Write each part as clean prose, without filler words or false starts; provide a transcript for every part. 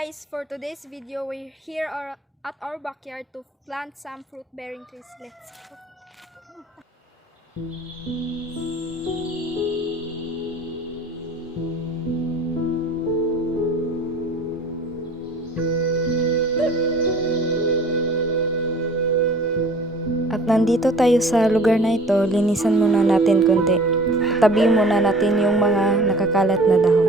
guys, for today's video, we're here at our backyard to plant some fruit-bearing trees. Let's go. At nandito tayo sa lugar na ito, linisan muna natin konti. Tabi muna natin yung mga nakakalat na dahon.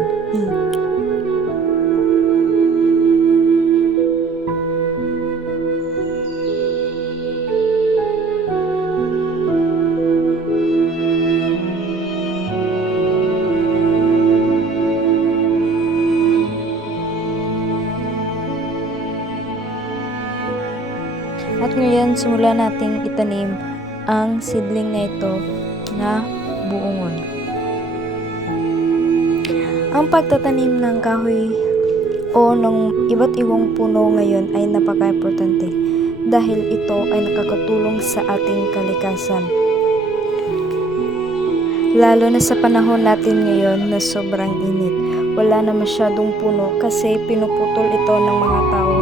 At ngayon, simulan nating itanim ang seedling na ito na buungon. Ang pagtatanim ng kahoy o ng iba't ibang puno ngayon ay napaka-importante dahil ito ay nakakatulong sa ating kalikasan. Lalo na sa panahon natin ngayon na sobrang init. Wala na masyadong puno kasi pinuputol ito ng mga tao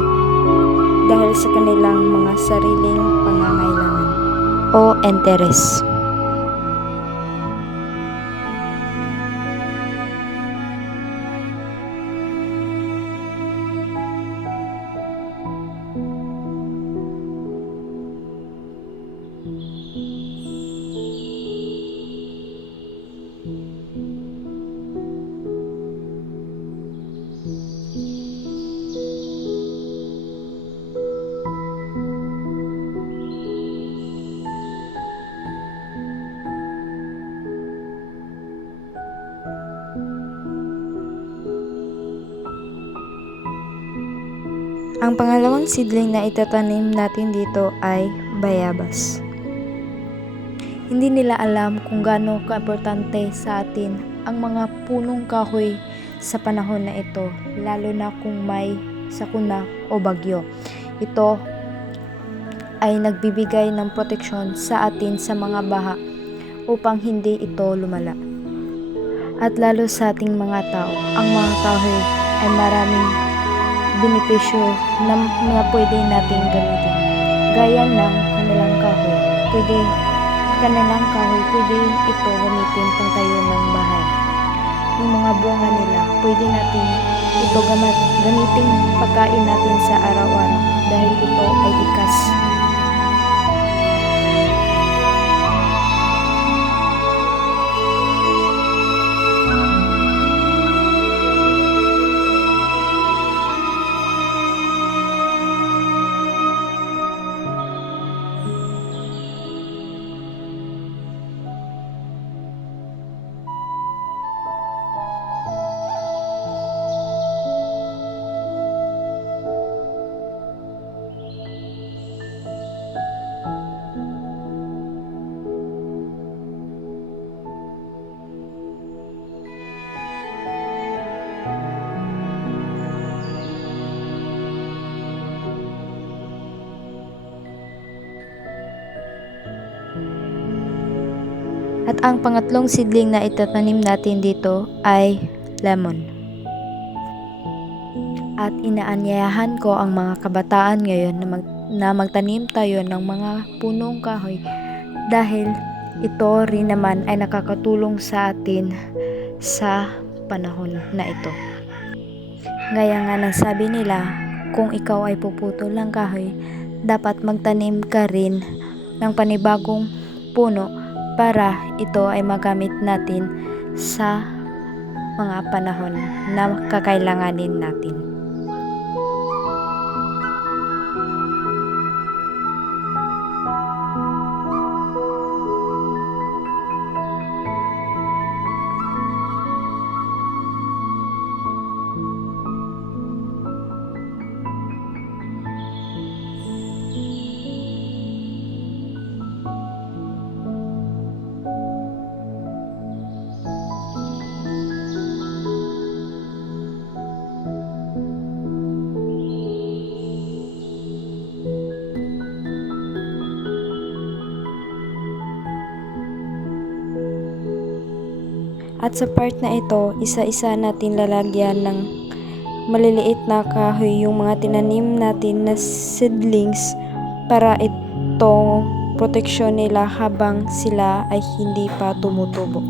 dahil sa kanilang mga sariling pangangailangan o interes. Ang pangalawang seedling na itatanim natin dito ay bayabas. Hindi nila alam kung gaano kaimportante sa atin ang mga punong kahoy sa panahon na ito, lalo na kung may sakuna o bagyo. Ito ay nagbibigay ng proteksyon sa atin sa mga baha upang hindi ito lumala. At lalo sa ating mga tao, ang mga kahoy ay maraming benepisyo na pwede nating gamitin. Gaya ng kanilang kahoy, pwede ito gamitin pang tayo ng bahay. Yung mga bunga nila, pwede natin ito gamitin pagkain natin sa araw-araw dahil ito ay likas. At ang pangatlong seedling na itatanim natin dito ay lemon. At inaanyayahan ko ang mga kabataan ngayon na magtanim tayo ng mga punong kahoy dahil ito rin naman ay nakakatulong sa atin sa panahon na ito. Gaya nga ng sabi nila, kung ikaw ay puputol ng kahoy, dapat magtanim ka rin ng panibagong puno para ito ay magamit natin sa mga panahon na kakailanganin natin. At sa part na ito, isa-isa natin lalagyan maliliit na kahoy yung mga tinanim natin na seedlings para itong proteksyon nila habang sila ay hindi pa tumutubo.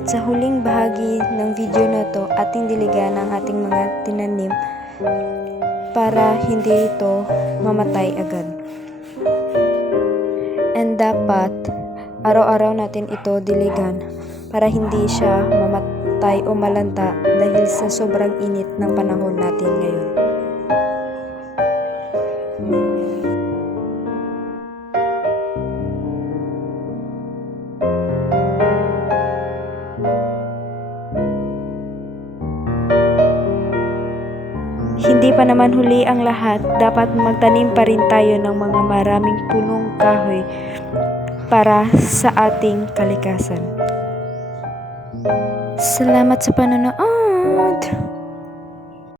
At sa huling bahagi ng video na to, ating diligan ang ating mga tinanim para hindi ito mamatay agad. And dapat araw-araw natin ito diligan para hindi siya mamatay o malanta dahil sa sobrang init ng panahon natin ngayon. Hindi pa naman huli ang lahat, dapat magtanim pa rin tayo ng mga maraming punong kahoy para sa ating kalikasan. Salamat sa panonood!